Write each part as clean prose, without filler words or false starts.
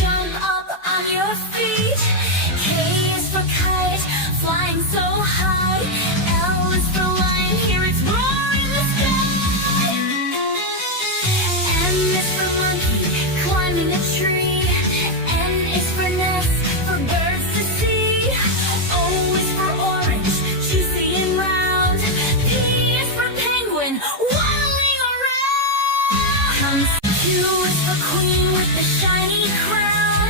jump up on your feet. K is for kite, flying so high. L is for lion, hear its roar in the sky. M is for monkey, climbing a tree. N is for nest, for birds to see. O is for orange, juicy and round. P is for penguin, waddling around. Q is for queen with the shiny crown.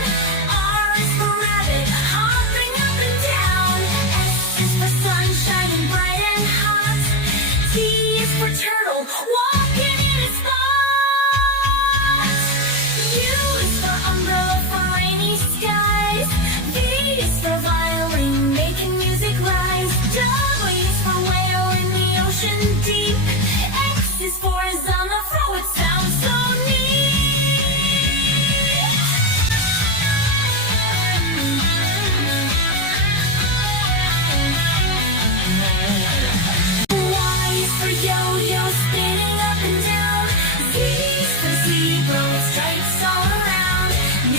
R is for rabbit, hopping up and down. S is for sun, shining bright and hot. T is for turtle, walking in its spot. U is for umbrella, for rainy skies. V is for violin, making music rise. W is for whale in the ocean deep. X is for xylophone, it sounds so neat. Y is for yo-yo, spinning up and down. Z is for zebra, with stripes all around.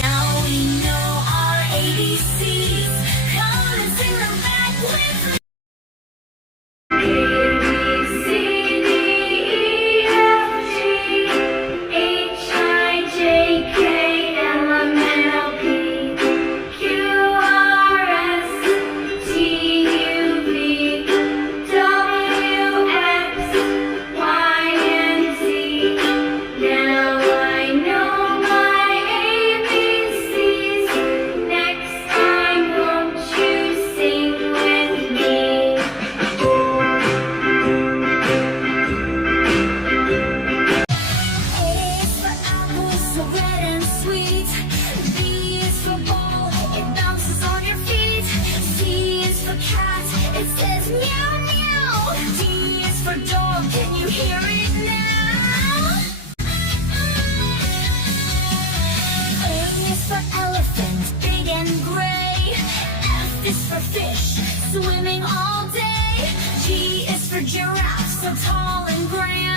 Now we know our ABCs. Come and sing them back with me. A, B, C, D, E, F, G, H, I, J, K, L, M, N, O, P, Q, R, S, T, U, V, W, X, Y, and Z. Now I know my ABCs. Next time, won't you sing with me? A is for apple, so red and sweet. B is for ball, it bounces on your feet. C is for cat, it says meow meow. D is for dog, can you hear it now? A is for elephant, big and gray. F is for fish, swimming all day. G is for giraffe, so tall and grand.